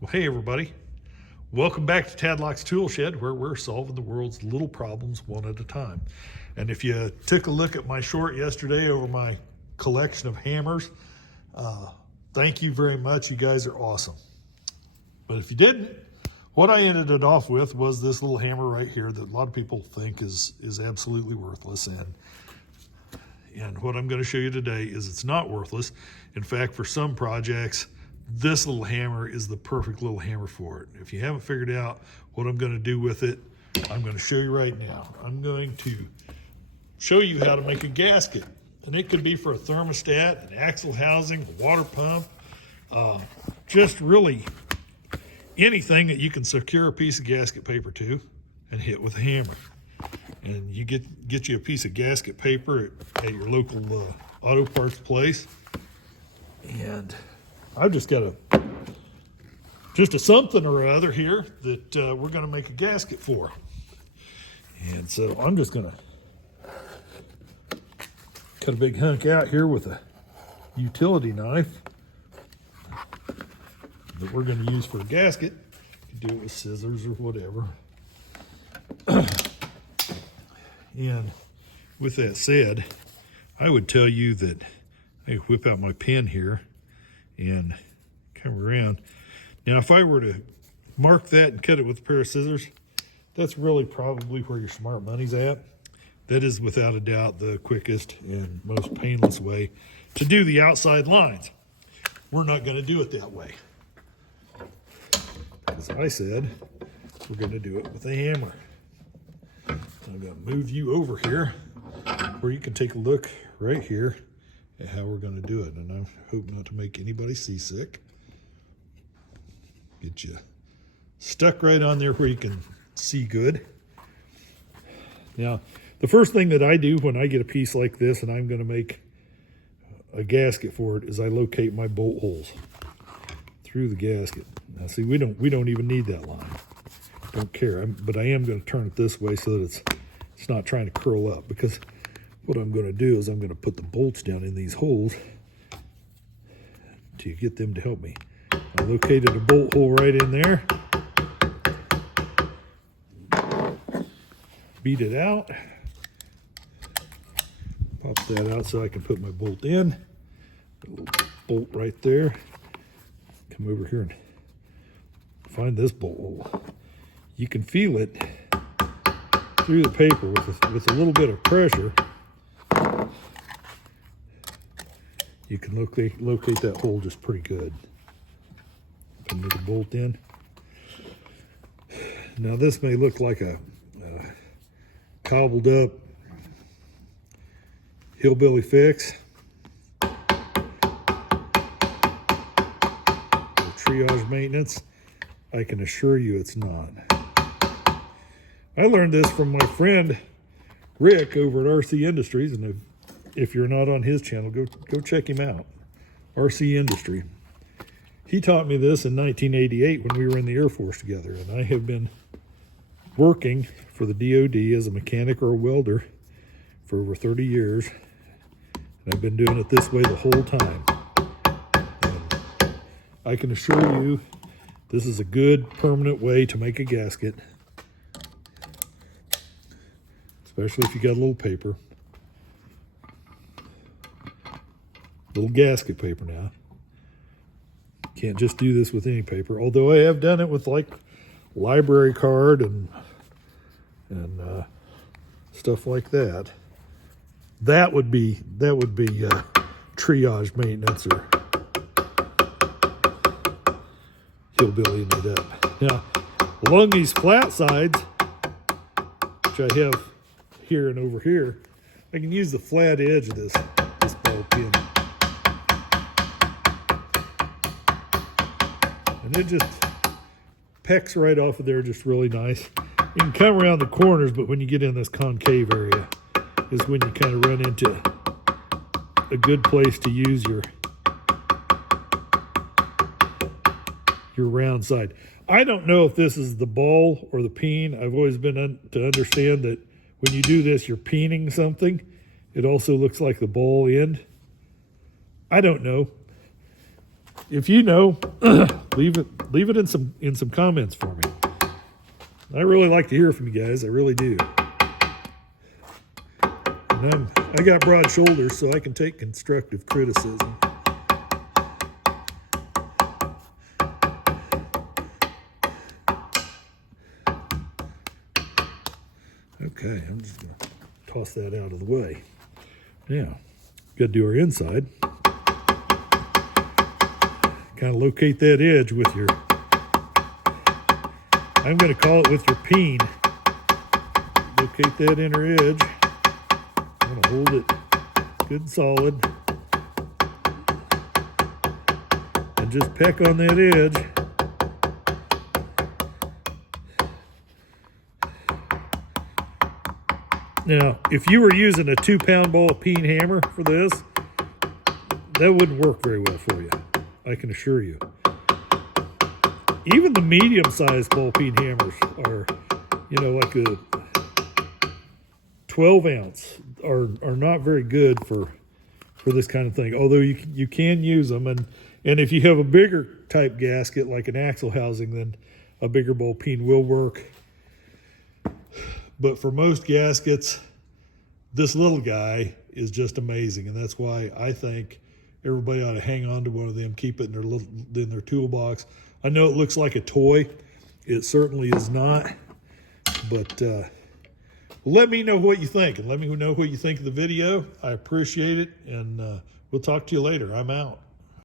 Well, hey everybody. Welcome back to Tadlock's Tool Shed, where we're solving the world's little problems one at a time. And if you took a look at my short yesterday over my collection of hammers, thank you very much. You guys are awesome. But if you didn't, what I ended it off with was this little hammer right here that a lot of people think is absolutely worthless. And what I'm going to show you today is it's not worthless. In fact, for some projects, this little hammer is the perfect little hammer for it. If you haven't figured out what I'm going to do with it, I'm going to show you right now. I'm going to show you how to make a gasket. And it could be for a thermostat, an axle housing, a water pump, just really anything that you can secure a piece of gasket paper to and hit with a hammer. And you get you a piece of gasket paper at your local auto parts place. And I've just got a something or other here that we're going to make a gasket for. And so I'm just going to cut a big hunk out here with a utility knife that we're going to use for a gasket. You can do it with scissors or whatever. And with that said, I would tell you that I whip out my pen here and come around. Now, if I were to mark that and cut it with a pair of scissors, that's really probably where your smart money's at. That is without a doubt the quickest and most painless way to do the outside lines. We're not going to do it that way. As I said, we're going to do it with a hammer. I'm going to move you over here where you can take a look right here at how we're going to do it. And I hope not to make anybody seasick. Get you stuck right on there where you can see good. Now, the first thing that I do when I get a piece like this and I'm going to make a gasket for it is I locate my bolt holes through the gasket. Now, see, we don't even need that line. Don't care, but I am going to turn it this way so that it's not trying to curl up, because what I'm going to do is I'm going to put the bolts down in these holes to get them to help me. I located a bolt hole right in there. Beat it out. Pop that out so I can put my bolt in. A little bolt right there. Come over here and find this bolt hole. You can feel it through the paper with a little bit of pressure. You can locate that hole just pretty good. Put the bolt in. Now this may look like a cobbled up hillbilly fix. Or triage maintenance. I can assure you it's not. I learned this from my friend Rick over at RC Industries, and if you're not on his channel, go check him out. RC Industry. He taught me this in 1988 when we were in the Air Force together, and I have been working for the DoD as a mechanic or a welder for over 30 years, and I've been doing it this way the whole time. And I can assure you this is a good permanent way to make a gasket, especially if you got a little paper. Little gasket paper now. Can't just do this with any paper, although I have done it with like library card and stuff like that. That would be triage maintenance or hillbillying it up. Now, along these flat sides, which I have here and over here, I can use the flat edge of this ball pin. And it just pecks right off of there just really nice. You can come around the corners, but when you get in this concave area is when you kind of run into a good place to use your round side. I don't know if this is the ball or the peen. I've always been to understand that when you do this, you're peening something. It also looks like the ball end. I don't know. if you know, leave it in some comments for me. I really like to hear from you guys. I really do. And I got broad shoulders, so I can take constructive criticism. Okay, I'm just going to toss that out of the way. Now, got to do our inside. Kind of locate that edge with your, I'm going to call it with your peen. Locate that inner edge. I'm going to hold it good and solid. And just peck on that edge. Now, if you were using a 2-pound ball peen hammer for this, that wouldn't work very well for you, I can assure you. Even the medium-sized ball peen hammers are, like a 12-ounce are not very good for this kind of thing. Although you can use them, and if you have a bigger type gasket like an axle housing, then a bigger ball peen will work. But for most gaskets, this little guy is just amazing, and that's why I think everybody ought to hang on to one of them, keep it in their toolbox. I know it looks like a toy. It certainly is not. But let me know what you think, and let me know what you think of the video. I appreciate it, and we'll talk to you later. I'm out.